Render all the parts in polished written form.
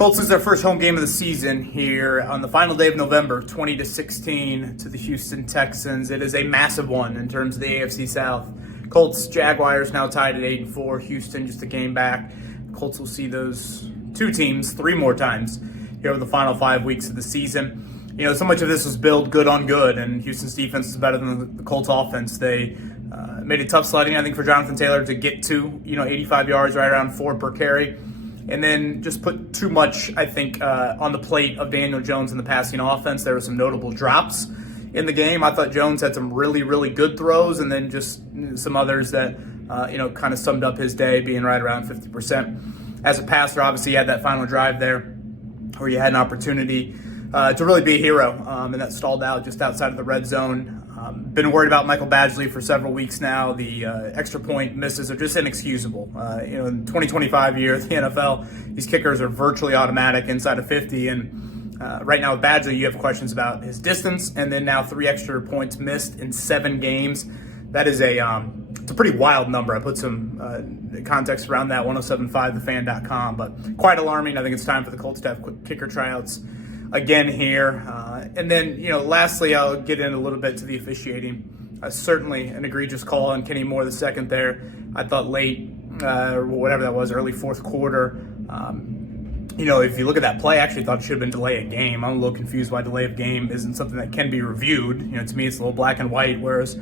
Colts lose their first home game of the season here on the final day of November, 20-16 to the Houston Texans. It is a massive one in terms of the AFC South. Colts, Jaguars now tied at 8-4. Houston just a game back. Colts will see those two teams 3 more times here over the final 5 weeks of the season. You know, so much of this was built good on good, and Houston's defense is better than the Colts offense. They made it tough sledding, I think, for Jonathan Taylor to get to, 85 yards, right around 4 per carry. And then just put too much, I think, on the plate of Daniel Jones in the passing offense. There were some notable drops in the game. I thought Jones had some really, really good throws, and then just some others that, kind of summed up his day, being right around 50%. As a passer, obviously, you had that final drive there where you had an opportunity to really be a hero, and that stalled out just outside of the red zone. Been worried about Michael Badgley for several weeks now. The extra point misses are just inexcusable. In 2025 year of the NFL, these kickers are virtually automatic inside of 50. And right now with Badgley, you have questions about his distance, and then now 3 extra points missed in 7 games. That is it's a pretty wild number. I put some context around that, 1075thefan.com, but quite alarming. I think it's time for the Colts to have quick kicker tryouts again here. And then, lastly, I'll get in a little bit to the officiating. Certainly an egregious call on Kenny Moore II there. I thought late, or whatever that was, early fourth quarter. If you look at that play, I actually thought it should have been delay of game. I'm a little confused why delay of game isn't something that can be reviewed. To me, it's a little black and white, whereas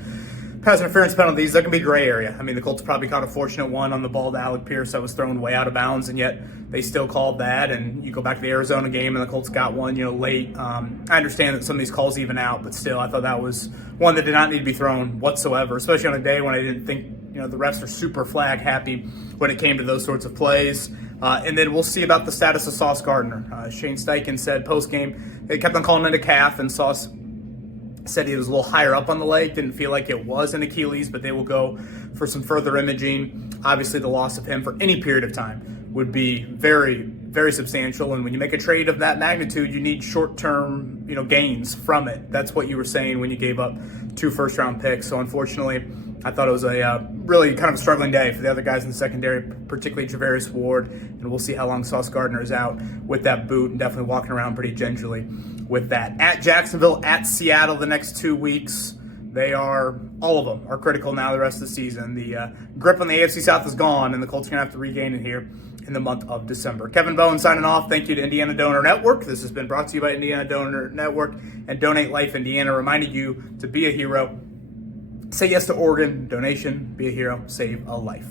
pass interference penalties, that can be gray area. I mean, the Colts probably caught a fortunate one on the ball to Alec Pierce that was thrown way out of bounds, and yet they still called that. And you go back to the Arizona game, and the Colts got one, late. I understand that some of these calls even out, but still, I thought that was one that did not need to be thrown whatsoever, especially on a day when I didn't think, the refs are super flag happy when it came to those sorts of plays. And then we'll see about the status of Sauce Gardner. Shane Steichen said post-game, they kept on calling it a calf, and Sauce said he was a little higher up on the leg, didn't feel like it was an Achilles, but they will go for some further imaging. Obviously, the loss of him for any period of time would be very, very substantial, and when you make a trade of that magnitude, you need short-term, gains from it. That's what you were saying when you gave up 2 first-round picks. So unfortunately, I thought it was a really kind of a struggling day for the other guys in the secondary, particularly Javarius Ward, and we'll see how long Sauce Gardner is out with that boot, and definitely walking around pretty gingerly with that. At Jacksonville, at Seattle the next 2 weeks. They are, all of them, are critical now the rest of the season. The grip on the AFC South is gone, and the Colts are going to have to regain it here in the month of December. Kevin Bowen signing off. Thank you to Indiana Donor Network. This has been brought to you by Indiana Donor Network and Donate Life Indiana, reminding you to be a hero. Say yes to organ donation. Be a hero. Save a life.